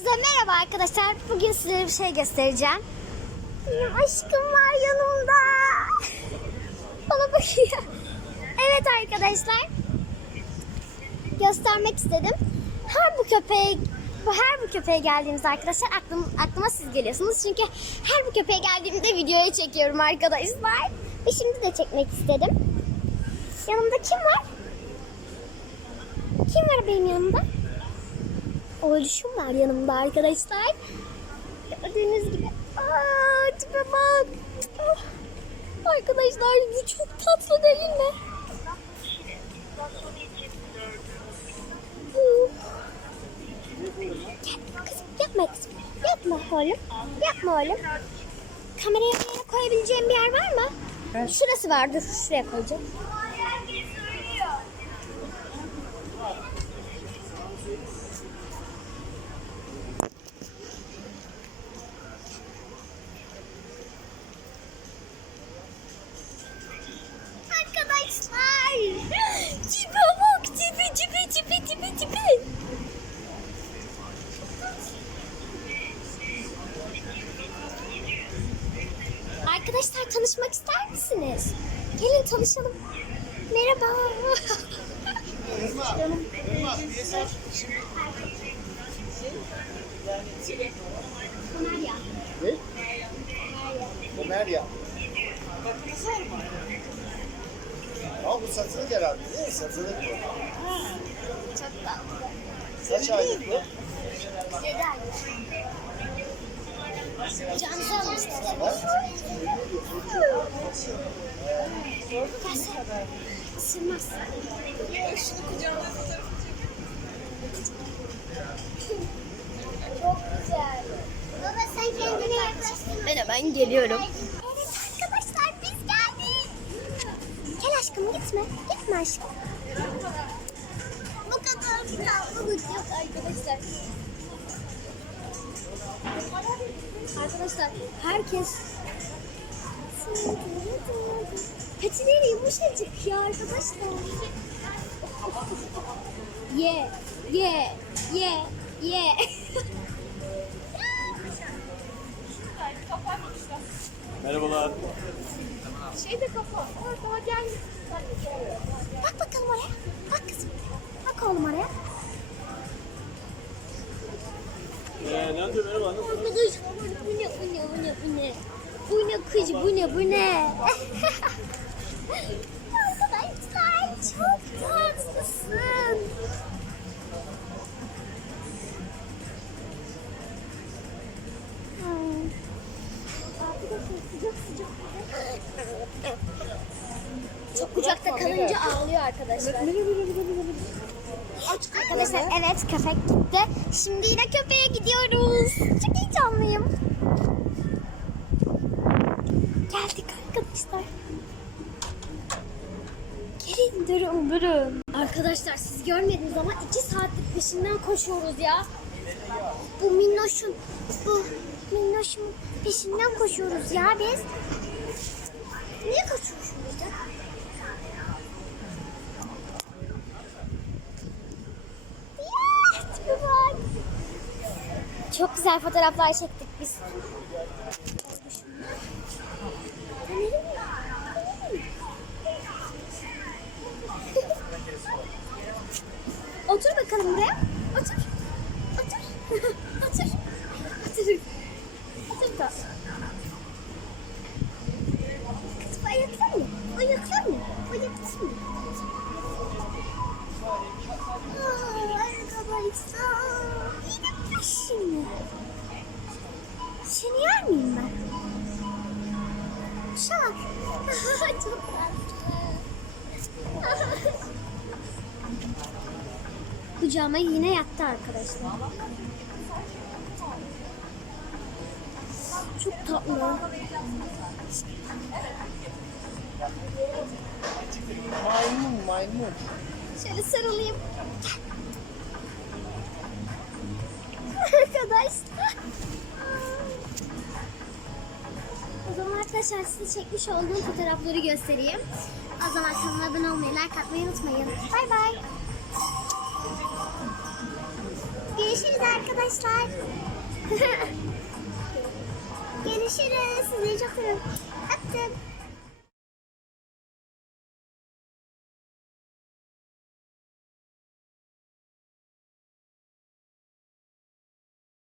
Size merhaba arkadaşlar. Bugün size bir şey göstereceğim. Benim aşkım var yanımda. Bana bakıyor. Evet arkadaşlar. Göstermek istedim. Her bu köpeğe bu her bu köpeğe geldiğimizde arkadaşlar aklım, aklıma siz geliyorsunuz. Çünkü her bu köpeğe geldiğimde videoya çekiyorum arkadaşlar. Ve şimdi de çekmek istedim. Yanımda kim var? Kim var benim yanımda? Oğluşum var yanımda arkadaşlar. Gördüğünüz gibi. Aa, tipe bak. Ah. Arkadaşlar bu çok tatlı değil mi? Kızım, yapma kızım. Yapma oğlum. Yapma oğlum. Kamerayı yere koyabileceğim bir yer var mı? Şurası var. Dur şuraya koyacağım. Arkadaşlar tanışmak ister misiniz? Gelin tanışalım. Merhaba. Ne? Pomerya. Ama bu satılık herhalde değil mi? Satılık bu. Çok tatlı. Kaç aylık bu? Yedi aylık. Yaklaştın. Ben geliyorum. Evet arkadaşlar biz geldik. Gel aşkım gitme. Gitme aşkım. Bu kadar tatlılık yok arkadaşlar. Arkadaşlar herkes Patileri yumuşacık ya arkadaşlar. Ye, ye, ye, ye. Merhabalar. Şey de kafa. Daha kız bu ne bu ne? Arkadaşlar çok tatlısın. Çok kucakta kalınca ağlıyor arkadaşlar. Arkadaşlar evet köpek gitti. Şimdi yine köpeğe gidiyoruz. Çok heyecanlıyım. Geldik arkadaşlar. Gelin durun durun. Arkadaşlar siz görmediniz ama iki saatlik peşinden koşuyoruz ya. Bu minnoşun, bu minnoşun peşinden koşuyoruz ya biz. Niye kaçıyoruz biz de? Ya, tipe bak. Çok güzel fotoğraflar çektik biz. Otur bakalım buraya. Otur. Otur. Otur. Otur. Otur da. Kucağıma yine yattı arkadaşlar. Çok tatlı. Maymun, maymun. Şöyle sarılayım. Arkadaşlar. O zaman arkadaşlar size çekmiş olduğum fotoğrafları göstereyim. O zaman kanalıma abone olmayı, like atmayı unutmayın. Bay bay. Arkadaşlar. Görüşürüz. Sizi çok seviyorum. Öptüm.